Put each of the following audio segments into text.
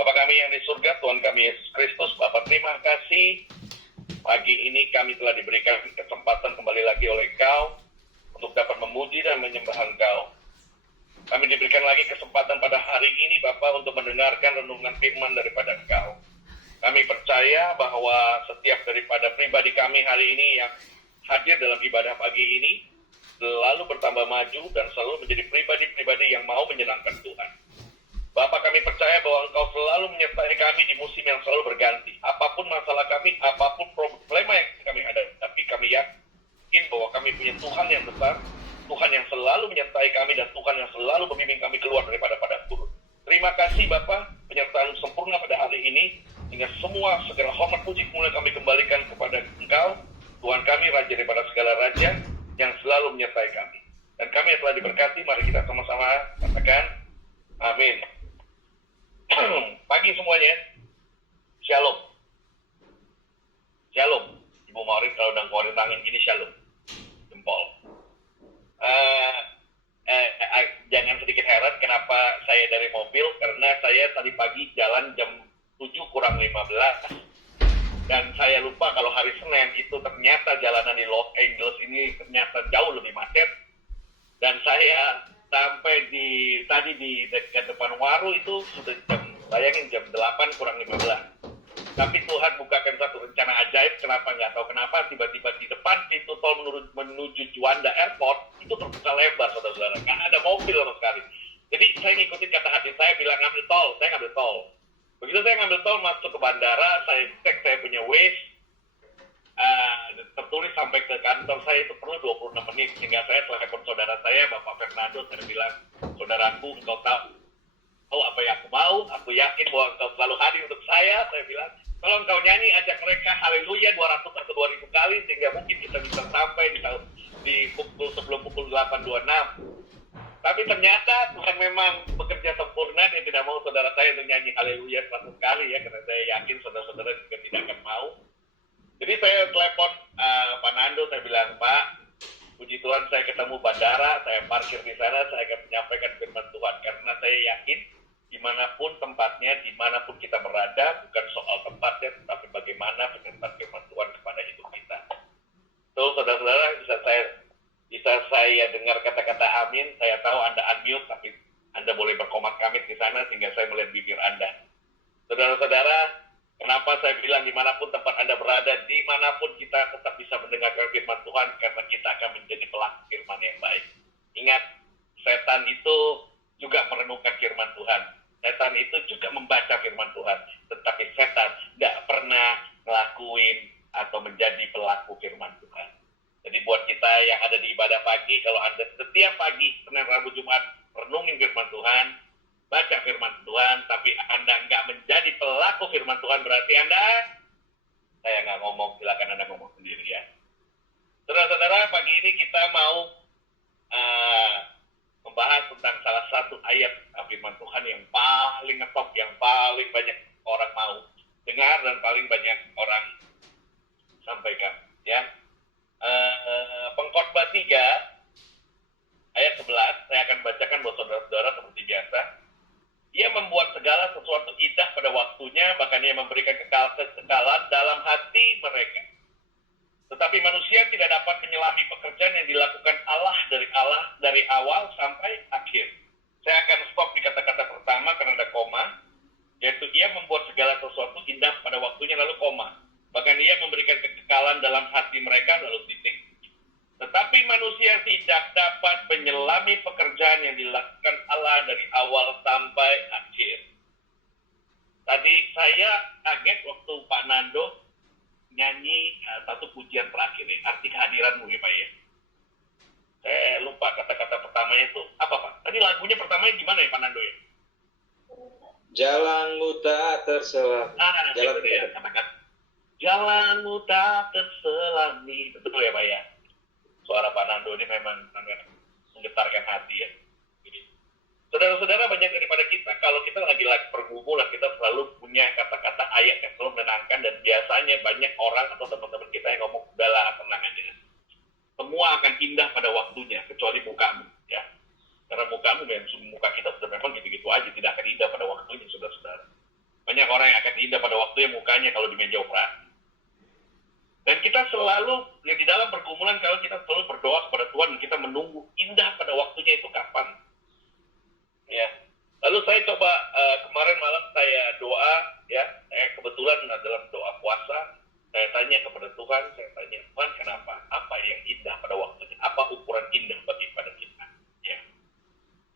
Bapa kami yang di surga, Tuhan kami Yesus Kristus, Bapa terima kasih. Pagi ini kami telah diberikan kesempatan kembali lagi oleh Engkau untuk dapat memuji dan menyembah Engkau. Kami diberikan lagi kesempatan pada hari ini, Bapa, untuk mendengarkan renungan firman daripada Engkau. Kami percaya bahwa setiap daripada pribadi kami hari ini yang hadir dalam ibadah pagi ini selalu bertambah maju dan selalu menjadi pribadi-pribadi yang mau menyenangkan Tuhan. Bapak, kami percaya bahwa Engkau selalu menyertai kami di musim yang selalu berganti. Apapun masalah kami, apapun problema yang kami hadapi, tapi kami yakin bahwa kami punya Tuhan yang besar, Tuhan yang selalu menyertai kami, dan Tuhan yang selalu membimbing kami keluar daripada padang gurun. Terima kasih Bapak, penyertaan sempurna pada hari ini, hingga semua segala hormat puji kemuliaan kami kembalikan kepada Engkau, Tuhan kami, Raja daripada segala Raja, yang selalu menyertai kami. Dan kami yang telah diberkati, mari kita sama-sama katakan, amin. Pagi semuanya, shalom. Shalom. Ibu Maureen kalau udah ngeluarin tangan gini, shalom. Jempol. Jangan sedikit heran kenapa saya dari mobil, karena saya tadi pagi jalan jam 7 kurang 15. Dan saya lupa kalau hari Senin itu ternyata jalanan di Los Angeles ini ternyata jauh lebih macet. Dan saya sampai tadi di dekat depan Waru itu sudah bayangin jam 8 kurang 15. Tapi Tuhan bukakan satu rencana ajaib, kenapa nggak tahu kenapa, tiba-tiba di depan pintu tol menuju Juanda Airport itu terbuka lebar, saudara-saudara. Nggak ada mobil sama sekali. Jadi saya ngikutin kata hati saya, bilang ngambil tol, saya ngambil tol. Begitu saya ngambil tol masuk ke bandara, saya cek saya punya Waze, tertulis sampai ke kantor saya itu perlu 26 menit, sehingga saya telepon saudara saya, Bapak Fernando, saya bilang, saudaraku, engkau tahu apa yang aku mau, aku yakin bahwa engkau selalu hadir untuk saya bilang, kalau engkau nyanyi, ajak mereka haleluya 200 atau 2000 kali, sehingga mungkin kita bisa sampai sebelum pukul 8.26. Tapi ternyata Tuhan memang bekerja sempurna, dia tidak mau saudara saya untuk nyanyi haleluya 100 kali ya, karena saya yakin saudara-saudara juga tidak akan mau. Jadi saya telepon Pak Nando, saya bilang, Pak, puji Tuhan saya ketemu bandara, saya parkir di sana, saya akan menyampaikan firman Tuhan. Karena saya yakin, dimanapun tempatnya, dimanapun kita berada, bukan soal tempatnya, tetapi bagaimana penyertaan firman Tuhan kepada hidup kita. So, saudara-saudara, bisa saya dengar kata-kata amin, saya tahu Anda unmute, tapi Anda boleh berkomat-kamit di sana, sehingga saya melihat bibir Anda. Saudara-saudara, kenapa saya bilang dimanapun tempat Anda berada, dimanapun kita tetap bisa mendengarkan firman Tuhan, karena kita akan menjadi pelaku firman yang baik. Ingat, setan itu juga merenungkan firman Tuhan. Setan itu juga membaca firman Tuhan. Tetapi setan tidak pernah ngelakuin atau menjadi pelaku firman Tuhan. Jadi buat kita yang ada di ibadah pagi, kalau Anda setiap pagi, Senin, Rabu, Jumat, renungin firman Tuhan, baca firman Tuhan, tapi Anda nggak menjadi pelaku firman Tuhan, berarti saya nggak ngomong, silakan Anda ngomong sendiri ya. Saudara-saudara, pagi ini kita mau membahas tentang salah satu ayat firman Tuhan yang paling ngetop, yang paling banyak orang mau dengar dan paling banyak orang sampaikan. Ya, Pengkhotbah 3 ayat 11, saya akan bacakan buat saudara-saudara seperti biasa. Ia membuat segala sesuatu indah pada waktunya, bahkan ia memberikan kekekalan dalam hati mereka. Tetapi manusia tidak dapat menyelami pekerjaan yang dilakukan Allah dari awal sampai akhir. Saya akan stop di kata-kata pertama karena ada koma, yaitu ia membuat segala sesuatu indah pada waktunya lalu koma. Bahkan ia memberikan kekekalan dalam hati mereka lalu titik. Tetapi manusia tidak dapat menyelami pekerjaan yang dilakukan Allah dari awal sampai akhir. Tadi saya kaget waktu Pak Nando nyanyi satu pujian terakhir nih, arti kehadiranmu ya Pak ya. Saya lupa kata-kata pertamanya itu apa Pak? Tadi lagunya pertamanya gimana ya Pak Nando ya? Jalanmu tak terselami. Jalan ya, katakan. Jalanmu tak terselami. Betul ya Pak ya? Suara Pak Nando ini memang sangat menggetarkan hati ya. Saudara-saudara, banyak daripada kita, kalau kita lagi pergumulan, kita selalu punya kata-kata ayat yang selalu menenangkan, dan biasanya banyak orang atau teman-teman kita yang ngomong, udahlah, tenang aja. Semua akan indah pada waktunya, kecuali mukamu. Ya. Karena muka kita sudah memang gitu-gitu aja, tidak akan indah pada waktunya, saudara-saudara. banyak orang yang akan indah pada waktunya mukanya kalau di meja operasi. Dan kita selalu, ya di dalam pergumulan, kalau kita selalu berdoa kepada Tuhan, kita menunggu indah pada waktunya itu kapan. Ya. Lalu saya coba, kemarin malam saya doa, ya, saya kebetulan dalam doa puasa, saya tanya kepada Tuhan, Tuhan kenapa? Apa yang indah pada waktunya? Apa ukuran indah pada kita? Ya.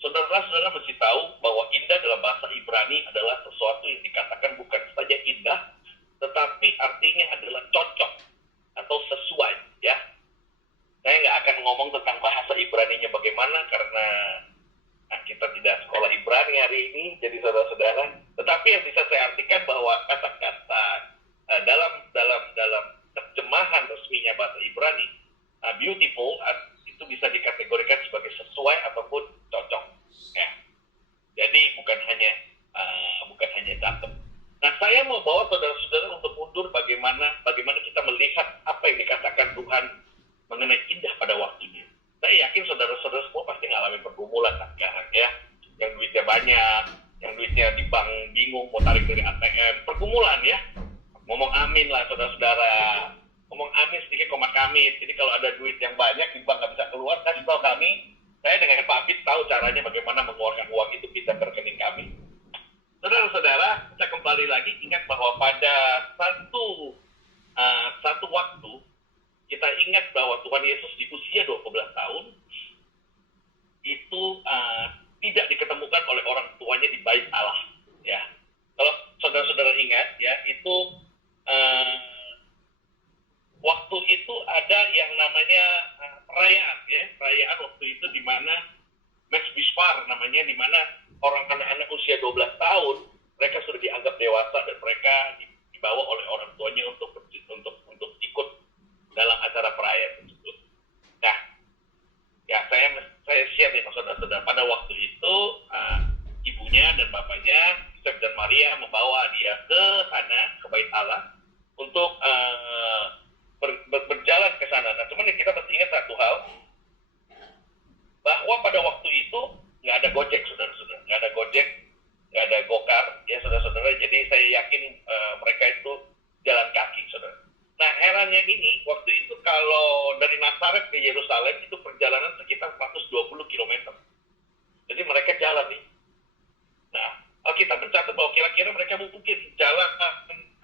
Saudara-saudara mesti tahu bahwa indah dalam bahasa Ibrani adalah sesuatu yang dikatakan bukan saja indah, tetapi artinya adalah cocok atau sesuai, ya. Saya nggak akan ngomong tentang bahasa Ibraninya bagaimana karena kita tidak sekolah Ibrani hari ini, jadi saudara-saudara. Tetapi yang bisa saya artikan bahwa kata-kata dalam terjemahan resminya bahasa Ibrani, beautiful itu bisa dikategorikan sebagai sesuai ataupun cocok. Ya. Jadi bukan hanya cakep. Nah, saya mau bawa saudara-saudara untuk mundur bagaimana kita melihat apa yang dikatakan Tuhan mengenai indah pada waktunya. Saya yakin saudara-saudara semua pasti ngalamin pergumulan sekarang, ya. Yang duitnya banyak, yang duitnya di bank bingung mau tarik dari ATM, pergumulan, ya. Ngomong amin lah saudara-saudara. Ngomong amin sedikit komat kami. Jadi kalau ada duit yang banyak di bank nggak bisa keluar, kasih tahu kami. Saya dengan Pak Fit tahu caranya bagaimana mengeluarkan uang itu pindah ke rekening kami. Saudara-saudara, kita kembali lagi ingat bahwa pada satu waktu kita ingat bahwa Tuhan Yesus di usia 12 tahun itu tidak diketemukan oleh orang tuanya di bait Allah, ya. Kalau saudara-saudara ingat, ya, itu waktu itu ada yang namanya perayaan, ya, perayaan waktu itu di mana Mesbishpar namanya, di mana orang anak-anak usia 12 tahun mereka sudah dianggap dewasa dan mereka dibawa oleh orang tuanya untuk ikut dalam acara perayaan tersebut. Nah, ya saya share nih saudara-saudara, pada waktu itu ibunya dan bapaknya Yosef dan Maria membawa dia ke sana, ke bait Allah untuk berjalan ke sana. Nah, cuman kita mesti ingat satu hal, bahwa pada waktu itu nggak ada Gojek, saudara-saudara, nggak ada Gojek, nggak ada Gokar, ya saudara-saudara. Jadi saya yakin mereka itu jalan kaki, saudara. Nah, herannya ini, waktu itu kalau dari Nazaret ke Yerusalem itu perjalanan sekitar 420 km. Jadi mereka jalan nih. Nah, kita mencatat bahwa kira-kira mereka mungkin jalan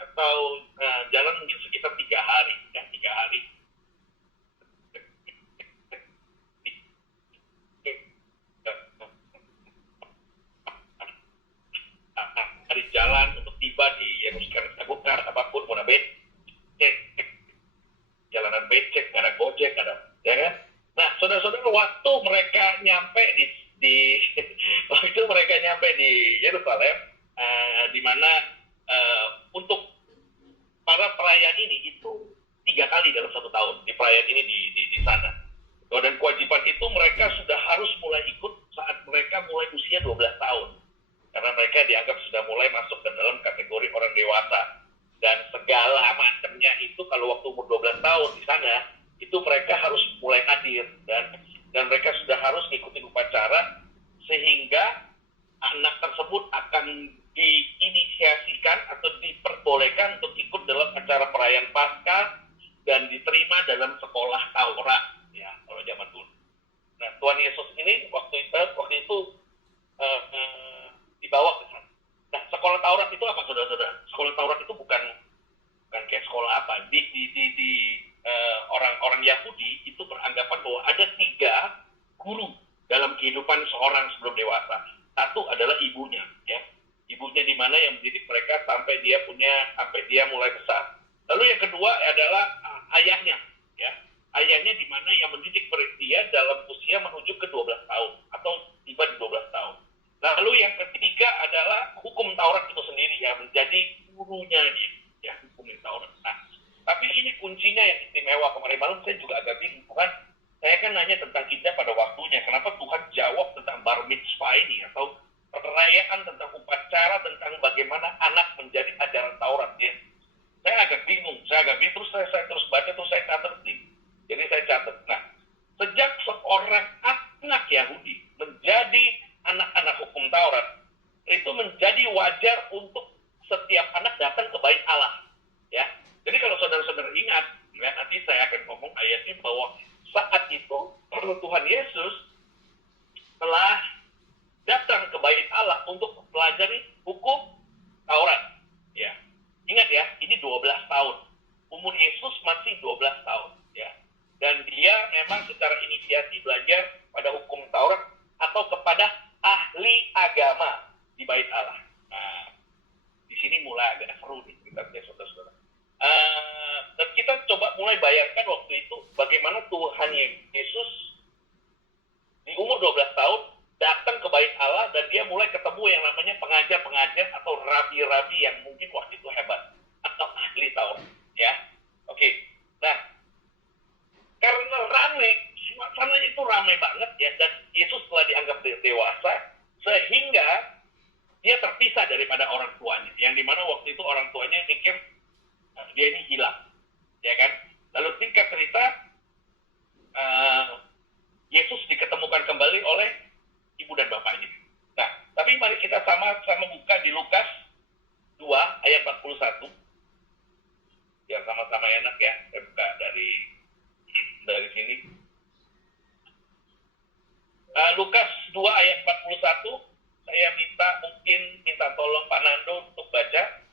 atau jalan mungkin sekitar 3 hari, ya, 3 hari. Hari jalan untuk tiba di Yerusalem, apapun mau jalanan becek, nggak ada Gojek, nggak ada, ya kan? Nah, saudara-saudara, waktu mereka nyampe di Yerusalem, di mana untuk para perayaan ini itu 3 kali dalam 1 tahun di perayaan ini di sana. Dan kewajiban itu mereka sudah harus mulai ikut saat mereka mulai usia 12 tahun. Karena mereka dianggap sudah mulai masuk ke dalam kategori orang dewasa. Dan segala macamnya itu kalau waktu umur 12 tahun di sana, itu mereka harus mulai hadir. Dan mereka sudah harus mengikuti upacara, sehingga anak tersebut akan diinisiasikan atau diperbolehkan untuk ikut dalam acara perayaan Paskah dan diterima dalam sekolah Taurat, ya, kalau zaman dulu. Nah, Tuhan Yesus ini waktu itu dibawa ke sana. Nah, sekolah Taurat itu apa, saudara-saudara? Sekolah Taurat itu bukan kayak sekolah apa. Di orang-orang Yahudi itu beranggapan bahwa ada 3 guru dalam kehidupan seorang sebelum dewasa. Satu adalah ibunya, ya. Ibunya di mana yang mendidik mereka sampai dia mulai besar. Lalu yang kedua adalah ayahnya, ya. Ayahnya di mana yang mendidik dia dalam usia menuju ke 12 tahun atau tiba di 12 tahun. Lalu yang ketiga adalah hukum Taurat itu sendiri, yang menjadi gurunya dia, ya, hukum Taurat. Nah, tapi ini kuncinya yang istimewa. Kemarin malam saya juga agak bingung, Tuhan. Saya kan nanya tentang kita pada waktunya. Kenapa Tuhan jawab tentang bar mitzvah ini, atau perayaan tentang upacara, tentang bagaimana anak menjadi ajaran Taurat, ya. Saya agak bingung. Terus saya terus baca, terus saya catat. Jadi saya catat. Nah, sejak seorang anak Yahudi menjadi anak-anak hukum Taurat, itu menjadi wajar untuk setiap anak datang ke bait Allah. Ya, jadi kalau saudara-saudara ingat, ya, nanti saya akan ngomong ayatnya bahwa saat itu Tuhan Yesus telah datang ke bait Allah untuk mempelajari hukum Taurat. Ya, ingat ya, ini 12 tahun. Umur Yesus masih 12 tahun. Ya, dan dia memang secara inisiasi belajar pada hukum Taurat atau kepada ahli agama di bait Allah. Nah, di sini mulai agak seru nih ceritanya saudara-saudara. Dan kita coba mulai bayangkan waktu itu bagaimana Tuhan Yesus di umur 12 tahun datang ke bait Allah dan dia mulai ketemu yang namanya pengajar-pengajar atau rabi-rabi yang mungkin waktu itu hebat atau ahli Taurat. Ya, oke. Nah, karena ramai, suasananya itu ramai banget ya, dan Yesus telah dianggap dewasa sehingga dia terpisah daripada orang tuanya, yang dimana waktu itu orang tuanya pikir dia ini hilang, ya kan? Lalu singkat cerita, Yesus diketemukan kembali oleh ibu dan bapaknya. Nah, tapi mari kita sama-sama buka di Lukas 2 ayat 41. Biar sama-sama enak ya, saya buka dari sini. Lukas 2 ayat 41, saya minta tolong Pak Nando untuk baca.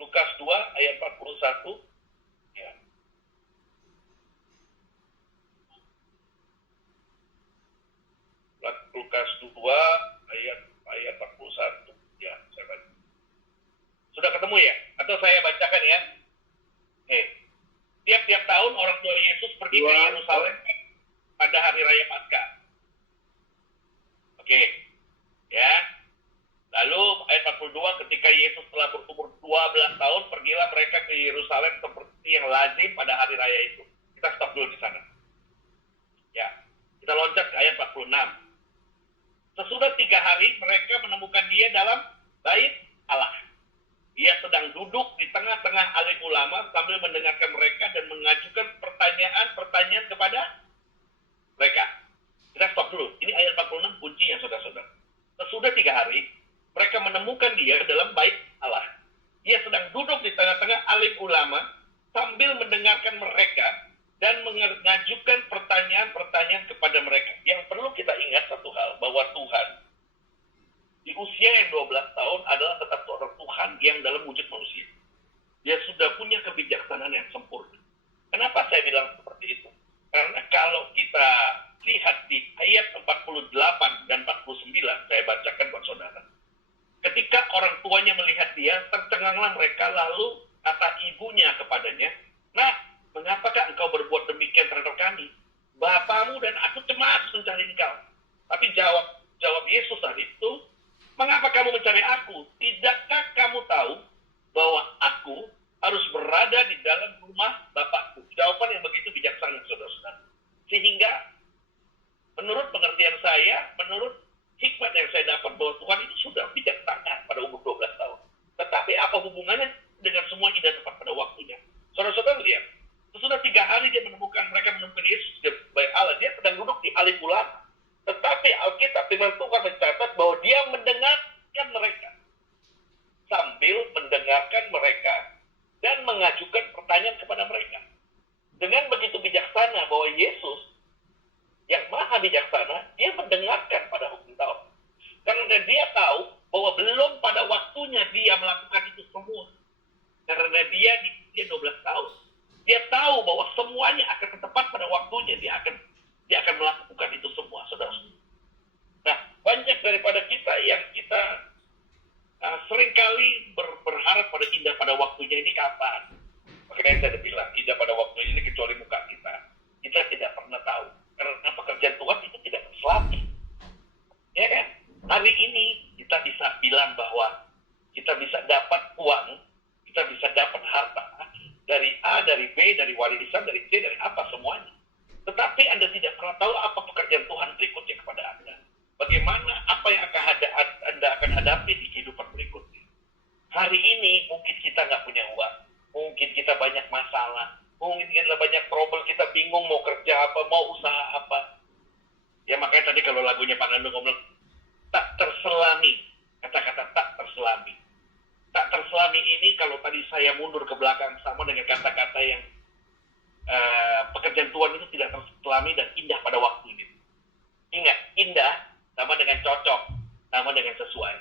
Lukas 2 ayat 41. Ya. Lukas 2 ayat 41. Ya, saya baca. Sudah ketemu ya? Atau saya bacakan ya? Tiap-tiap tahun orang tua Yesus pergi ke Yerusalem pada hari raya Paskah. Oke. Ya. Lalu ayat 42, ketika Yesus telah berumur 12 tahun, pergilah mereka ke Yerusalem seperti yang lazim pada hari raya itu. Kita stop dulu di sana. Ya. Kita loncat ke ayat 46. Sesudah 3 hari mereka menemukan dia dalam bait Allah. Dia sedang duduk di tengah-tengah alim ulama sambil mendengarkan mereka dan mengajukan pertanyaan-pertanyaan kepada mereka. Kita stop dulu. Ini ayat 46 kunci ya saudara-saudara. Sesudah 3 hari, mereka menemukan dia dalam bait Allah. Dia sedang duduk di tengah-tengah alim ulama sambil mendengarkan mereka dan mengajukan pertanyaan-pertanyaan kepada mereka. Yang perlu kita ingat satu hal, bahwa Tuhan di usia yang 12 tahun adalah tetap seorang Tuhan yang dalam wujud manusia. Dia sudah punya kebijaksanaan yang sempurna. Kenapa saya bilang seperti itu? Karena kalau kita lihat di ayat 48 dan 49, saya bacakan buat saudara. Ketika orang tuanya melihat dia, tercenganglah mereka, lalu kata ibunya kepadanya, "Nah, mengapakah engkau berbuat demikian terhadap kami? Bapamu dan aku cemas mencari engkau." Tapi jawab Yesus saat itu, "Mengapa kamu mencari aku? Tidakkah kamu tahu bahwa aku harus berada di dalam rumah Bapakku?" Jawaban yang begitu bijaksana, saudara-saudara. Sehingga menurut pengertian saya, menurut hikmat yang saya dapat, bahwa Tuhan ini sudah bijaksana pada umur 12 tahun. Tetapi apa hubungannya dengan semua indah tepat pada waktunya? Saudara-saudara lihat, sesudah 3 hari mereka menemukan Yesus di bait Allah. Dia sedang duduk di alim ulama. Tetapi Alkitab firman Tuhan mencatat bahwa dia mendengarkan mereka. Sambil mendengarkan mereka dan mengajukan pertanyaan kepada mereka. Dengan begitu bijaksana bahwa Yesus yang maha bijaksana, dia mendengarkan pada hukum Taurat. Karena dia tahu bahwa belum pada waktunya dia melakukan itu semua. Karena dia 12 tahun. Dia tahu bahwa semuanya akan tepat pada waktunya, dia akan melakukan itu semua, saudara. Nah, banyak daripada kita yang kita seringkali berharap pada indah pada waktunya ini kapan. Makanya saya bilang, indah pada waktunya ini kecuali muka kita. Kita tidak pernah tahu. Karena pekerjaan Tuhan itu tidak terselati. Ya kan? Hari ini kita bisa bilang bahwa kita bisa dapat uang, kita bisa dapat harta dari A, dari B, dari warisan, dari C, dari apa semuanya. Tetapi Anda tidak pernah tahu apa pekerjaan Tuhan berikutnya kepada Anda. Bagaimana apa yang Anda akan hadapi di kehidupan berikutnya. Hari ini mungkin kita nggak punya uang, mungkin kita banyak masalah, mungkin kita banyak trouble, kita bingung mau kerja apa, mau usaha apa. Ya tadi kalau lagunya Pak Nando ngomong, tak terselami. Kata-kata tak terselami. Tak terselami ini kalau tadi saya mundur ke belakang sama dengan kata-kata yang pekerjaan Tuhan itu tidak terselami dan indah pada waktunya. Ingat, indah sama dengan cocok, sama dengan sesuai.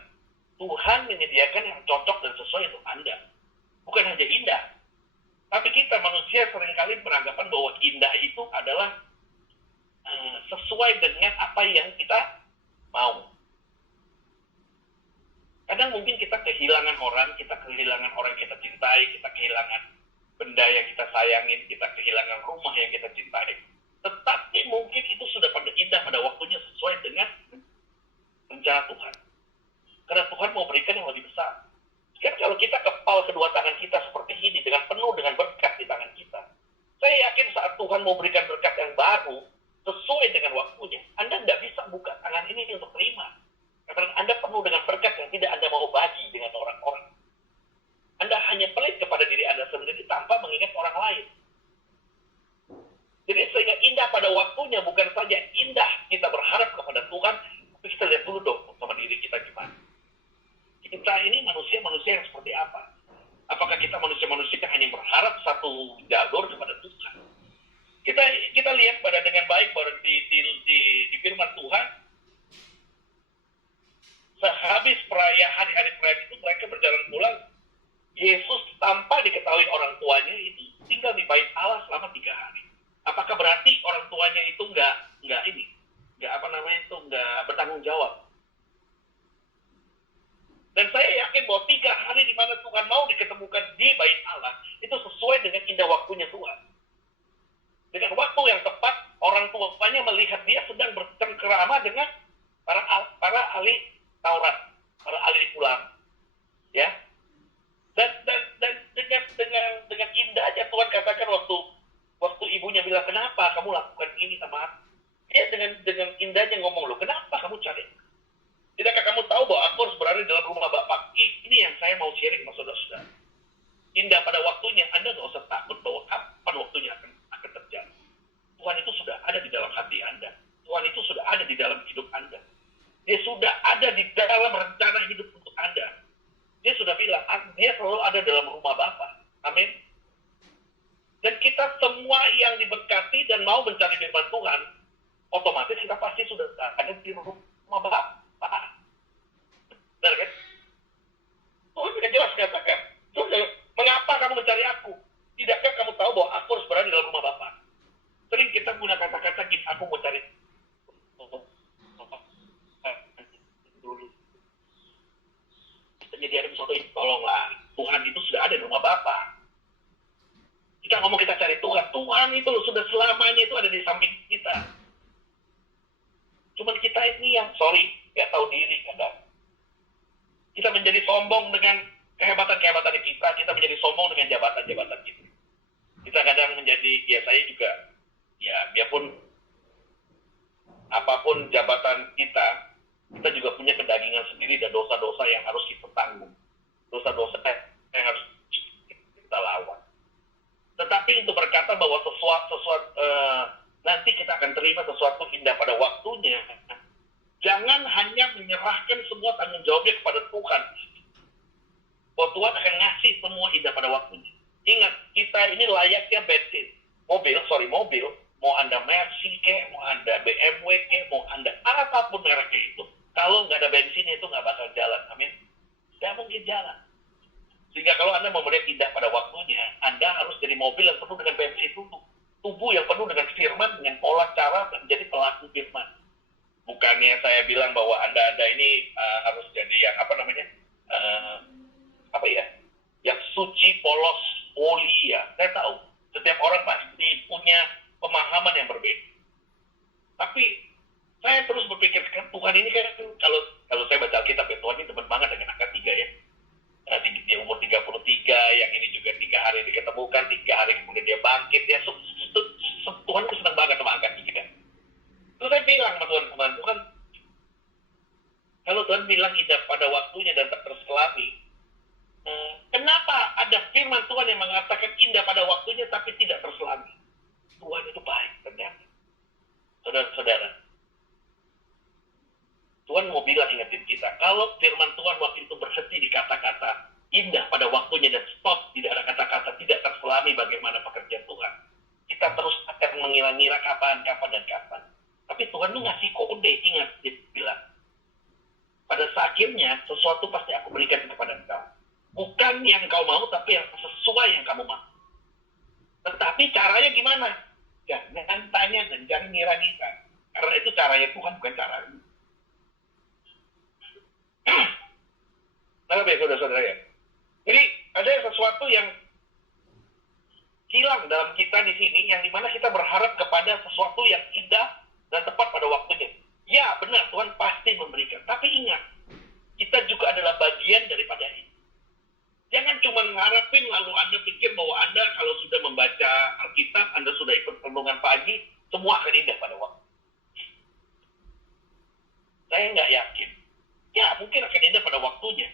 Tuhan menyediakan yang cocok dan sesuai untuk Anda. Bukan hanya indah. Tapi kita manusia seringkali beranggapan bahwa indah itu adalah sesuai dengan apa yang kita mau. Kadang mungkin kita kehilangan orang yang kita cintai, kita kehilangan benda yang kita sayangin, kita kehilangan rumah yang kita cintai. Tetapi mungkin itu sudah pada indah pada waktunya sesuai dengan rencana Tuhan. Karena Tuhan mau berikan yang lebih besar. Kan kalau kita kepal kedua tangan kita seperti ini dengan penuh dengan berkat di tangan kita, saya yakin saat Tuhan mau berikan berkat yang baru sesuai dengan waktunya, Anda nggak bisa buka tangan ini untuk terima. Karena Anda penuh dengan berkat yang tidak Anda mau bagi dengan orang-orang. Anda hanya pelit kepada diri Anda sendiri tanpa mengingat orang lain. Jadi sehingga indah pada waktunya bukan saja indah kita berharap kepada Tuhan, tapi kita lihat dulu dong sama diri kita gimana. Kita ini manusia-manusia yang seperti apa? Apakah kita manusia-manusia yang hanya berharap satu jalur kepada Tuhan? Kita lihat pada dengan baik pada di firman Tuhan, sehabis perayaan hari-hari perayaan itu mereka berjalan pulang. Yesus tanpa diketahui orang tuanya itu tinggal di bait Allah selama 3 hari. Apakah berarti orang tuanya itu nggak bertanggung jawab? Dan saya yakin bahwa 3 hari di mana Tuhan mau diketemukan di bait Allah itu sesuai dengan indah waktunya Tuhan. Dengan waktu yang tepat, orang tuanya melihat dia sedang bercengkerama dengan para ahli Taurat, para ahli pulang, ya. Dan dengan indahnya Tuhan katakan waktu ibunya bilang, kenapa kamu lakukan ini sama aku? Dia dengan indahnya ngomong, loh, kenapa kamu cari? Tidakkah kamu tahu bahwa aku harus berada dalam rumah Bapak? Ini yang saya mau sharing sama saudara-saudara. Indah pada waktunya, Anda nggak usah takut bahwa kapan waktunya akan terjadi. Tuhan itu sudah ada di dalam hati Anda. Tuhan itu sudah ada di dalam hidup Anda. Dia sudah ada di dalam rencana hidup untuk Anda. Dia sudah bilang, dia selalu ada dalam rumah Bapa. Amin. Dan kita semua yang diberkati dan mau mencari firman Tuhan, otomatis kita pasti sudah ada di rumah Bapa. Benar kan? Tuhan sudah jelas katakan, mengapa kamu mencari aku? Tidakkah kamu tahu bahwa aku harus berada di dalam rumah Bapa? Sering kita guna kata-kata, aku mau cari dulu. Menyediakan sesuatu, tolonglah. Tuhan itu sudah ada di rumah Bapa. Kita ngomong kita cari Tuhan. Tuhan itu sudah selamanya itu ada di samping kita. Cuman kita ini yang, nggak tahu diri kadang. Kita menjadi sombong dengan kehebatan-kehebatan kita. Kita menjadi sombong dengan jabatan-jabatan kita. Kita kadang menjadi, ya saya juga, ya biarpun apapun jabatan kita juga punya kedagingan sendiri dan dosa-dosa yang harus kita tanggung. Dosa-dosa yang harus kita lawan. Tetapi untuk berkata bahwa nanti kita akan terima sesuatu indah pada waktunya, jangan hanya menyerahkan semua tanggung jawabnya kepada Tuhan. Bahwa Tuhan akan ngasih semua indah pada waktunya. Ingat, kita ini layaknya bensin. Mobil, mau Anda Mercy kek, mau Anda BMW kek, mau Anda apapun mereknya itu. Kalau nggak ada bensinnya itu nggak bakal jalan. Amin. Nggak mungkin jalan. Sehingga kalau Anda mau melihat indah pada waktunya, Anda harus jadi mobil yang penuh dengan bensin itu. Tubuh yang penuh dengan firman, dengan pola cara menjadi pelaku firman. Bukannya saya bilang bahwa Anda ini harus jadi yang yang suci, polos, mulia. Saya tahu, setiap orang pasti punya pemahaman yang berbeda. Tapi saya terus berpikir, Tuhan ini kan kalau saya baca Alkitab, ya, Tuhan ini teman banget dengan angka 3 ya. Di umur 33, yang ini juga 3 hari diketemukan, 3 hari kemudian dia bangkit. Ya, Tuhan itu senang banget sama angka 3. Terus saya bilang sama Tuhan, kalau Tuhan bilang indah pada waktunya dan tak terselami, kenapa ada firman Tuhan yang mengatakan indah pada waktunya tapi tidak terselami? Tuhan itu baik ternyata. Saudara-saudara, Tuhan mau bilang ingetin kita, kalau firman Tuhan waktu itu berhenti di kata-kata indah pada waktunya dan stop, tidak ada kata-kata, tidak terselami bagaimana pekerjaan Tuhan. Kita terus akan mengira-ngira kapan, dan kapan. Tapi Tuhan tuh ngasih kode, ingat, dia bilang, pada akhirnya sesuatu pasti aku berikan kepada engkau. Bukan yang kau mau, tapi yang sesuai yang kamu mau. Tetapi caranya gimana? Jangan tanya dan jangan ngira-ngira. Karena itu caranya Tuhan, bukan caranya. Nah, saudara-saudara ya. Jadi ada sesuatu yang hilang dalam kita di sini, yang dimana kita berharap kepada sesuatu yang indah dan tepat pada waktunya. Ya, benar, Tuhan pasti memberikan. Tapi ingat, kita juga adalah bagian daripada ini. Jangan cuma ngarepin lalu Anda pikir bahwa Anda kalau sudah membaca Alkitab, Anda sudah ikut renungan pagi, semua akan indah pada waktu. Saya nggak yakin. Ya, mungkin akan indah pada waktunya.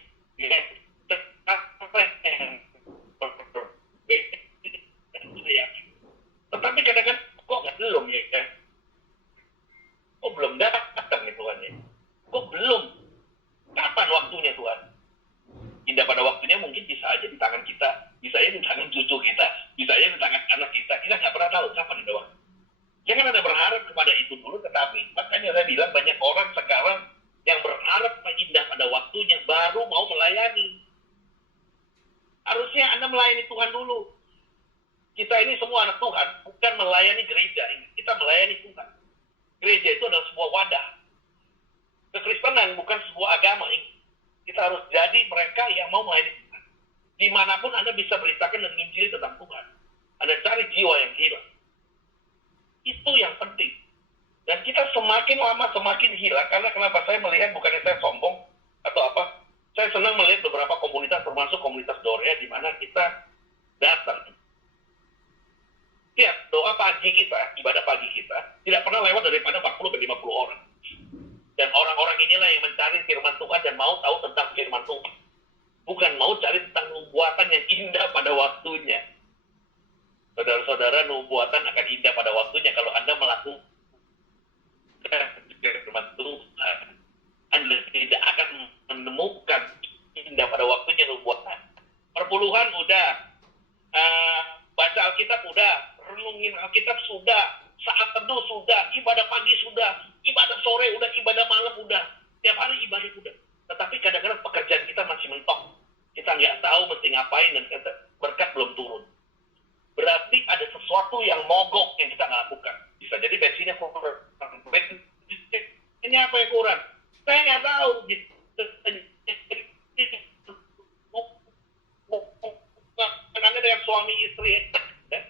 Tetapi kadang-kadang kok belum ya? Kok belum datang nih Tuhan ya? Kok belum? Kapan waktunya Tuhan? Indah pada waktunya mungkin bisa aja di tangan kita, bisa aja di tangan cucu kita, bisa aja di tangan anak kita. Kita nggak pernah tahu kapan ada waktu. Jangan ada berharap kepada itu dulu, tetapi makanya saya bilang banyak orang sekarang yang berharap indah pada waktunya baru mau melayani. Harusnya Anda melayani Tuhan dulu. Kita ini semua anak Tuhan, bukan melayani gereja ini. Kita melayani Tuhan. Gereja itu adalah sebuah wadah. Kekristenan bukan sebuah agama ini. Kita harus jadi mereka yang mau melayani Tuhan. Dimanapun Anda bisa beritakan dan menginjili tentang Tuhan. Anda cari jiwa yang hilang. Itu yang penting. Dan kita semakin lama semakin hilang. Karena kenapa saya melihat, bukannya saya sombong atau apa. Saya senang melihat beberapa komunitas, termasuk komunitas Dorea, di mana kita datang. Ya, doa pagi kita, ibadah pagi kita, tidak pernah lewat daripada 40 ke 50 orang. Dan orang-orang inilah yang mencari firman Tuhan dan mau tahu tentang firman Tuhan. Bukan mau cari tentang nubuatan yang indah pada waktunya. Saudara-saudara, nubuatan akan indah pada waktunya kalau Anda melakukan firman Tuhan. Anda tidak akan menemukan indah pada waktunya nubuatan. Perpuluhan udah, baca Alkitab udah, renungin Alkitab sudah, saat teduh sudah, ibadah pagi sudah, ibadah sore udah, ibadah malam udah, tiap hari ibadah udah. Tetapi kadang-kadang pekerjaan kita masih mentok. Kita nggak tahu mesti ngapain dan berkat belum turun. Berarti ada sesuatu yang mogok yang kita nggak lakukan. Bisa jadi bensinnya kurang. Ini apa yang kurang? Saya nggak tahu. Anda dengan suami istri,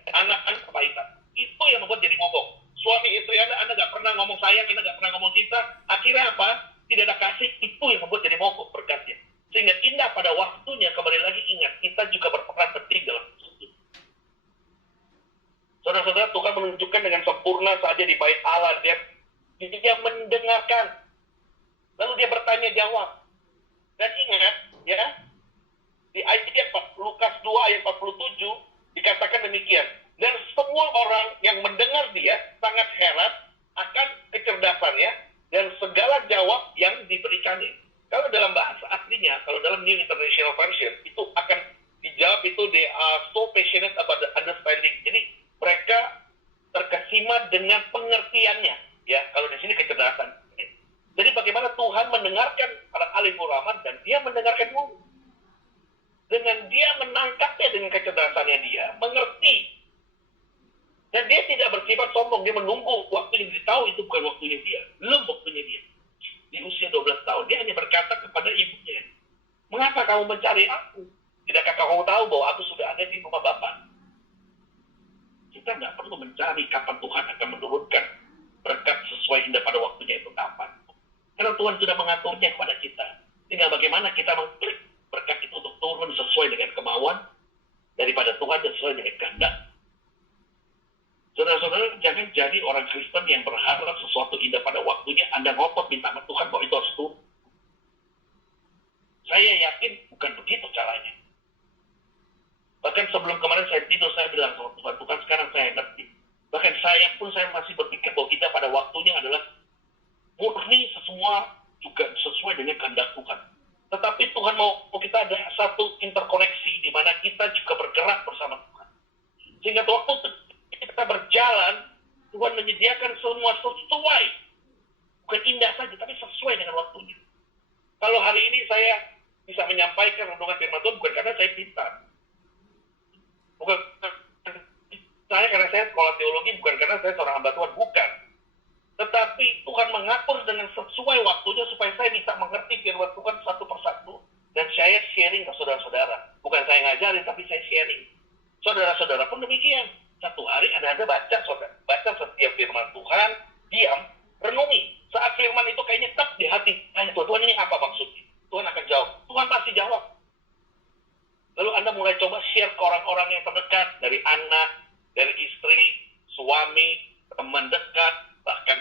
anak-anak kebaikan. Itu yang membuat jadi mogok. Suami istri Anda nggak pernah ngomong sayang, Anda nggak pernah ngomong cinta. Akhirnya apa? Tidak ada kasih. Itu yang membuat jadi mogok berkatnya. Sehingga indah pada waktunya, kembali lagi ingat, kita juga berperan penting dalam itu. Saudara-saudara, Tuhan menunjukkan dengan sempurna saja di bait Allah. Dia mendengarkan. Lalu dia bertanya jawab. Dan ingat, ya, di ayat Lukas 2 ayat 47 dikatakan demikian. Dan semua orang yang mendengar dia sangat heran akan kecerdasannya dan segala jawab yang diberikannya. Kalau dalam bahasa aslinya, kalau dalam New International Version, itu akan dijawab itu they are so passionate about the understanding. Jadi mereka terkesima dengan pengertiannya. Ya, kalau di sini kecerdasan. Jadi bagaimana Tuhan mendengarkan para alim ulama dan dia mendengarkan dulu. Dengan dia menangkapnya dengan kecerdasannya dia, mengerti. Dan dia tidak bersifat sombong, dia menunggu waktu yang ditahu itu bukan waktunya dia. Belum waktunya dia. Di usia 12 tahun, dia hanya berkata kepada ibunya, "Mengapa kamu mencari aku? Tidakkah kamu tahu bahwa aku sudah ada di rumah Bapa?" Kita nggak perlu mencari kapan Tuhan akan menurunkan berkat sesuai indah pada waktunya itu kapan. Karena Tuhan sudah mengaturnya kepada kita. Tinggal bagaimana kita mengklik berkat itu untuk turun sesuai dengan kemauan daripada Tuhan dan sesuai dengan kehendak. Saudara-saudara, jangan jadi orang Kristen yang berharap sesuatu indah pada waktunya, Anda ngotot minta sama Tuhan bahwa itu harus turun. Saya yakin bukan begitu caranya. Bahkan sebelum kemarin saya tidur, saya bilang sama Tuhan, Tuhan sekarang saya ngerti. Bahkan saya masih berpikir bahwa kita pada waktunya adalah murni semua juga sesuai dengan kehendak Tuhan. Tetapi Tuhan mau kita ada satu interkoneksi di mana kita juga bergerak bersama Tuhan. Sehingga waktu kita berjalan, Tuhan menyediakan semua sesuai. Bukan indah saja, tapi sesuai dengan waktunya. Kalau hari ini saya bisa menyampaikan renungan firman Tuhan bukan karena saya pintar. Bukan karena saya sekolah teologi, bukan karena saya seorang hamba Tuhan, bukan. Tetapi Tuhan mengatur dengan sesuai waktunya supaya saya bisa mengerti firman Tuhan satu persatu. Dan saya sharing ke saudara-saudara. Bukan saya ngajarin, tapi saya sharing. Saudara-saudara pun demikian. Satu hari Anda baca, saudara. Baca setiap firman Tuhan, diam, renungi. Saat firman itu kayaknya tetap di hati. Tanya Tuhan ini apa maksudnya? Tuhan akan jawab. Tuhan pasti jawab. Lalu Anda mulai coba share ke orang-orang yang terdekat. Dari anak, dari istri, suami, teman dekat, bahkan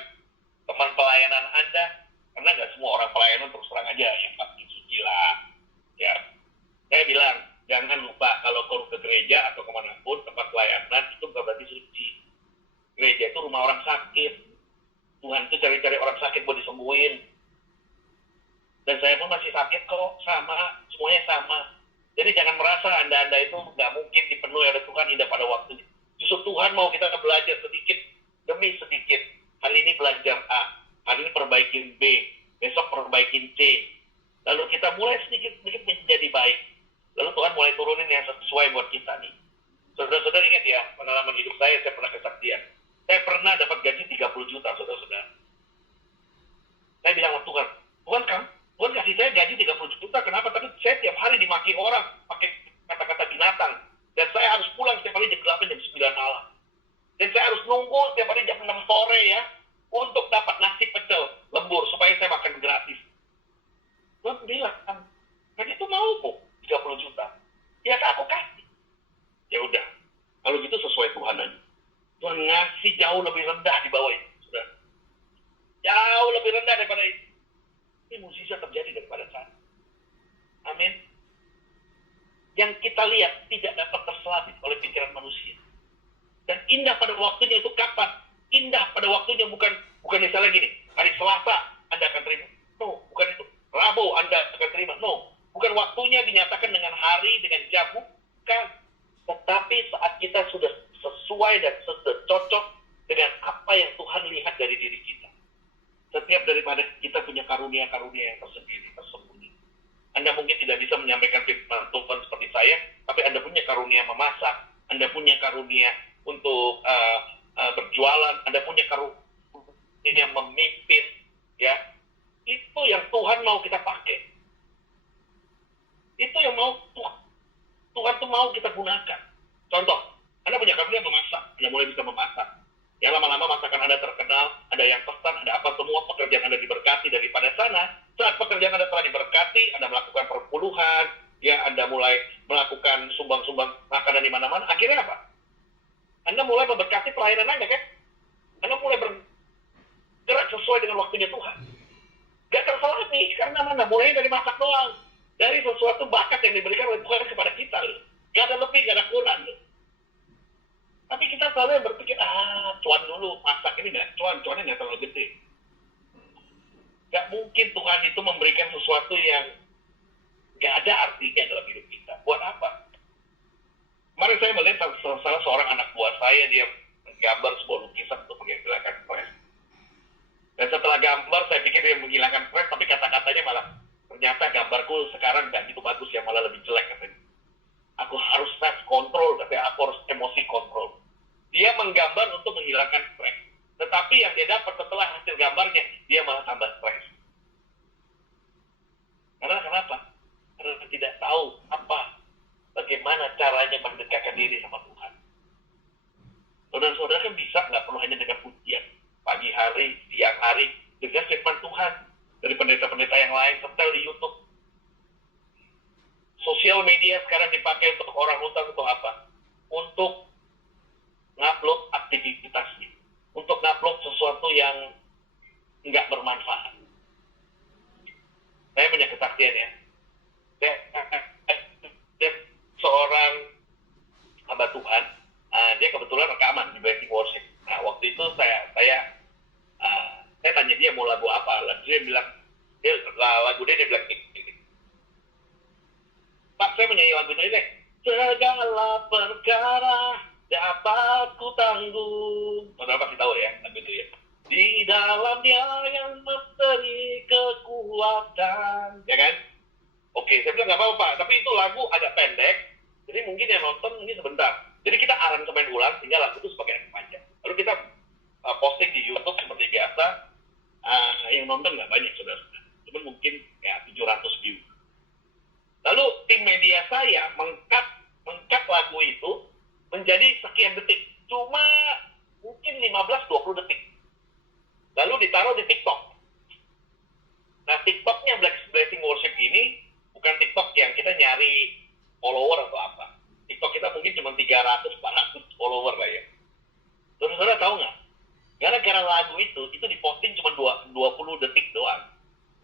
teman pelayanan Anda. Karena nggak semua orang pelayanan terus terang aja yang pasti suci lah. Ya, saya bilang, jangan lupa kalau ke gereja atau kemanapun tempat pelayanan itu bukan berarti suci. Gereja itu rumah orang sakit. Tuhan itu cari-cari orang sakit buat disembuhin. Dan saya pun masih sakit kok, sama, semuanya sama. Jadi jangan merasa Anda itu nggak mungkin dipenuhi oleh Tuhan indah pada waktunya. Justru Tuhan mau kita belajar sedikit demi sedikit. Hari ini belajar A, hari ini perbaikin B, besok perbaikin C. Lalu kita mulai sedikit-sedikit menjadi baik. Lalu Tuhan mulai turunin yang sesuai buat kita nih. Saudara-saudara ingat ya, pengalaman hidup saya pernah kesaksian. Saya pernah dapat gaji 30 juta, saudara-saudara. Saya bilang sama Tuhan Tuhan kasih saya gaji 30 juta, kenapa? Tapi saya tiap hari dimaki orang, pakai kata-kata binatang. Dan saya harus pulang setiap hari jam 8, jam 9 malam. Dan saya harus nunggu setiap hari jam 6 sore ya, untuk dapat nasi pecel lembur, supaya saya makan gratis. Tuhan bilang, gaji itu mau kok, 30 juta. Ya aku kasih. Ya udah, kalau gitu sesuai Tuhan aja. Tuhan ngasih jauh lebih rendah di bawah itu. Sudah. Jauh lebih rendah daripada itu. Ini mukjizat terjadi daripada sana. Amin. Yang kita lihat tidak dapat terselapit oleh pikiran manusia. Dan indah pada waktunya itu kapan? Indah pada waktunya bukan misalnya gini, hari Selasa Anda akan terima. No, bukan itu. Rabu Anda akan terima. No, bukan waktunya dinyatakan dengan hari, dengan jam, bukan. Tetapi saat kita sudah sesuai dan sudah cocok dengan apa yang Tuhan lihat dari diri kita. Setiap daripada kita punya karunia-karunia yang tersembunyi. Anda mungkin tidak bisa menyampaikan firman Tuhan seperti saya, tapi Anda punya karunia memasak, Anda punya karunia untuk berjualan, Anda punya karunia memimpin, ya. Itu yang Tuhan mau kita pakai. Itu yang mau Tuhan tuh mau kita gunakan. Contoh, Anda punya karunia memasak, Anda mulai bisa memasak. Ya lama-lama masakan Anda terkenal, ada yang pesan, ada apa, semua pekerjaan Anda diberkati daripada sana. Saat pekerjaan Anda telah diberkati, Anda melakukan perpuluhan, ya Anda mulai melakukan sumbang-sumbang makanan di mana-mana. Akhirnya apa? Anda mulai memberkati pelayanan Anda kan? Anda mulai bergerak sesuai dengan waktunya Tuhan. Gak terselami, karena mana? Mulai dari masak doang. Dari sesuatu bakat yang diberikan oleh Tuhan kepada kita. Gak ada lebih, gak ada kurang. Tapi kita selalu berpikir, cuan dulu, masak ini nggak, cuannya nggak terlalu gede. Gak mungkin Tuhan itu memberikan sesuatu yang nggak ada artinya dalam hidup kita. Buat apa? Kemarin saya melihat salah seorang anak buah saya, dia menggambar sebuah lukisan untuk menghilangkan stres. Dan setelah gambar, saya pikir dia menghilangkan stres, tapi kata-katanya malah, ternyata gambarku sekarang nggak gitu bagus ya, malah lebih jelek katanya. Aku harus self control, katanya aku harus emosi kontrol. Dia menggambar untuk menghilangkan stres. Tetapi yang dia dapat setelah hasil gambarnya, dia malah tambah stres. Karena kenapa? Karena dia tidak tahu bagaimana caranya mendekatkan diri sama Tuhan. Saudara-saudara kan bisa, nggak perlu hanya dengan pujian. Pagi hari, siang hari, dengan firman Tuhan. Dari pendeta-pendeta yang lain, setel di YouTube. Sosial media sekarang dipakai untuk orang hutan untuk apa? Untuk ngupload aktivitasnya. Untuk ngupload sesuatu yang nggak bermanfaat. Saya punya kesaksian ya. Saya seorang hamba Tuhan, dia kebetulan rekaman di backing worship. Nah, waktu itu saya tanya dia mau lagu apa. Lalu dia bilang, Lagu dia bilang gini, Pak, saya menyanyi lagu ini deh. Segala perkara dapat ku tanggung. Saudara pasti tahu ya lagu itu ya. Di dalamnya yang memberi kekuatan, ya kan? Oke, saya bilang nggak apa-apa, Pak. Tapi itu lagu agak pendek, jadi mungkin yang nonton ini sebentar. Jadi kita aransemen ulang sehingga lagu itu sebagai yang panjang. Lalu kita posting di YouTube seperti biasa. Yang nonton nggak banyak, saudara-saudara. Cuma mungkin ya 700 view. Lalu tim media saya mengkat lagu itu menjadi sekian detik. Cuma mungkin 15-20 detik. Lalu ditaruh di TikTok. Nah, TikToknya Blessing Worship ini bukan TikTok yang kita nyari follower atau apa. TikTok kita mungkin cuma 300-400 follower lah ya. Saudara tahu nggak? Gara-gara lagu itu diposting cuma 20 detik doang.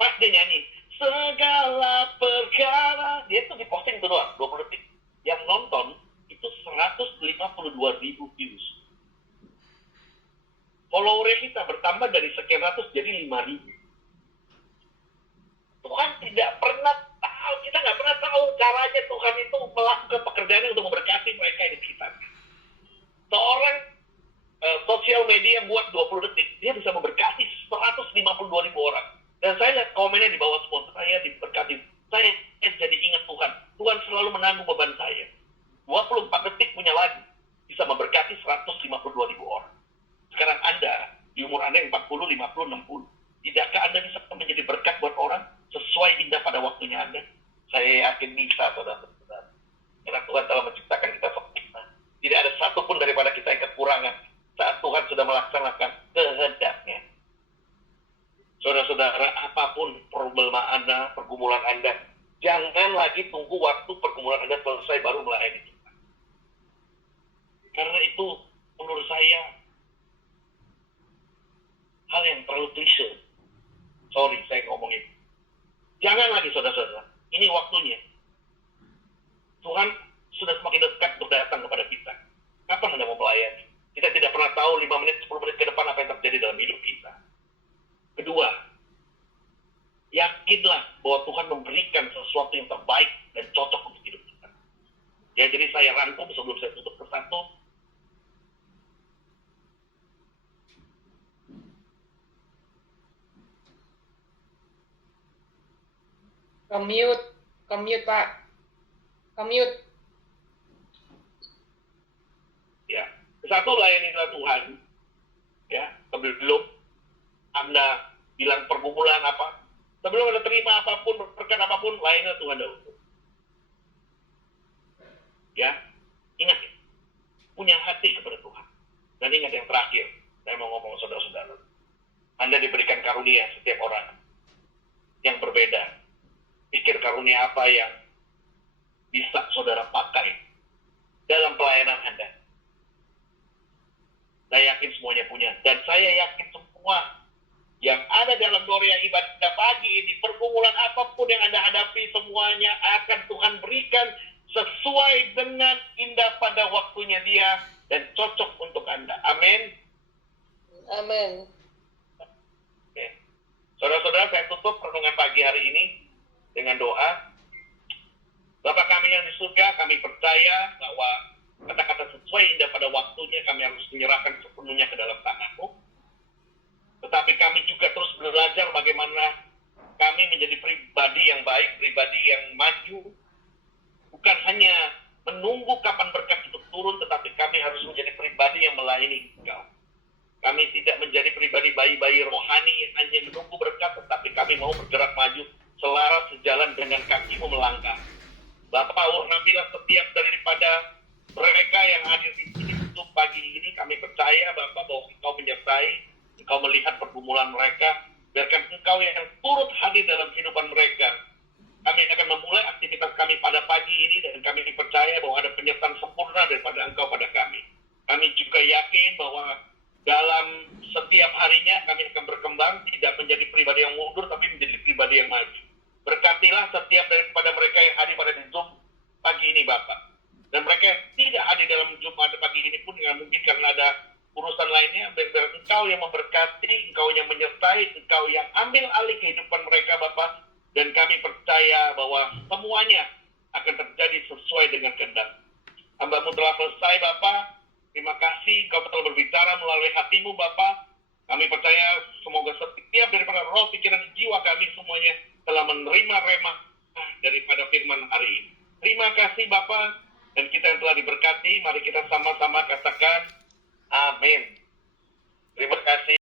Pas dia nyanyi, segala perkara, dia itu diposting itu doang, 20 detik. Yang nonton itu 152.000 views. Follower kita bertambah dari sekian ratus jadi 5.000. Tuhan tidak pernah tahu, kita nggak pernah tahu caranya Tuhan itu melakukan pekerjaannya untuk memberkati mereka di sekitar. Seorang sosial media buat 20 detik, dia bisa memberkati 152.000 orang. Dan saya lihat komennya di bawah semua, saya diberkati. Saya jadi ingat Tuhan. Tuhan selalu menanggung beban saya. 24 detik punya lagu, bisa memberkati 152.000 orang. Sekarang Anda, di umur Anda yang 40, 50, 60, tidakkah Anda bisa menjadi berkat buat orang sesuai indah pada waktunya Anda? Saya yakin bisa, saudara-saudara. Karena Tuhan telah menciptakan kita sempurna. Tidak ada satupun daripada kita yang kekurangan saat Tuhan sudah melaksanakan kehendaknya. Saudara-saudara, apapun problema Anda, pergumulan Anda, jangan lagi tunggu waktu pergumulan Anda selesai baru melayani Tuhan. Karena itu, menurut saya, hal yang terlalu klise. Sorry, saya ngomongin. Jangan lagi, saudara-saudara. Ini waktunya. Tuhan sudah semakin dekat untuk datang kepada kita. Kapan Anda mau melayani? Kita tidak pernah tahu 5 menit, 10 menit ke depan apa yang terjadi dalam hidup kita. Kedua, yakinlah bahwa Tuhan memberikan sesuatu yang terbaik dan cocok untuk hidup kita. Ya, jadi saya rangkum sebelum saya tutup ke satu. Kemute Pak, kemute. Ya, satu, layanilah Tuhan. Ya, sebelum Anda bilang pergumulan apa, sebelum Anda terima apapun, berkat apapun, layanilah Tuhan dahulu. Ya, ingat ya, punya hati kepada Tuhan. Dan ingat yang terakhir, saya mau ngomong saudara-saudara. Anda diberikan karunia setiap orang yang berbeda. Pikir karunia apa yang bisa saudara pakai dalam pelayanan Anda. Saya yakin semuanya punya. Dan saya yakin semua yang ada dalam dorea ibadah pagi ini, pergumulan apapun yang Anda hadapi, semuanya akan Tuhan berikan sesuai dengan indah pada waktunya Dia dan cocok untuk Anda. Amin. Amin. Oke. Saudara-saudara, saya tutup renungan pagi hari ini dengan doa. Bapa kami yang di surga, kami percaya bahwa kata-kata sesuai indah pada waktunya kami harus menyerahkan sepenuhnya ke dalam tangan-Mu. Tetapi kami juga terus belajar bagaimana kami menjadi pribadi yang baik, pribadi yang maju. Bukan hanya menunggu kapan berkat itu turun, tetapi kami harus menjadi pribadi yang melayani Engkau. Kami tidak menjadi pribadi bayi-bayi rohani yang hanya menunggu berkat, tetapi kami mau bergerak maju selaras sejalan dengan kaki-Mu melangkah. Bapak, urnapilah setiap daripada mereka yang hadir di sini untuk pagi ini. Kami percaya Bapak bahwa Engkau menyertai, Engkau melihat pergumulan mereka. Biarkan Engkau yang turut hadir dalam kehidupan mereka. Kami akan memulai aktivitas kami pada pagi ini dan kami percaya bahwa ada penyertaan sempurna daripada Engkau pada kami. Kami juga yakin bahwa dalam setiap harinya kami akan berkembang, tidak menjadi pribadi yang mundur, tapi menjadi pribadi yang maju. Berkatilah setiap daripada mereka yang hadir pada Zoom pagi ini, Bapak. Dan mereka yang tidak hadir dalam Zoom pada pagi ini pun, yang mungkin karena ada urusan lainnya, biar Engkau yang memberkati, Engkau yang menyertai, Engkau yang ambil alih kehidupan mereka Bapa, dan kami percaya bahwa semuanya akan terjadi sesuai dengan kehendak. Hamba-Mu telah selesai Bapa, terima kasih Engkau telah berbicara melalui hati-Mu Bapa. Kami percaya semoga setiap daripada roh, pikiran, jiwa kami semuanya telah menerima remah daripada firman hari ini. Terima kasih Bapa, dan kita yang telah diberkati, mari kita sama-sama katakan amin. Terima kasih.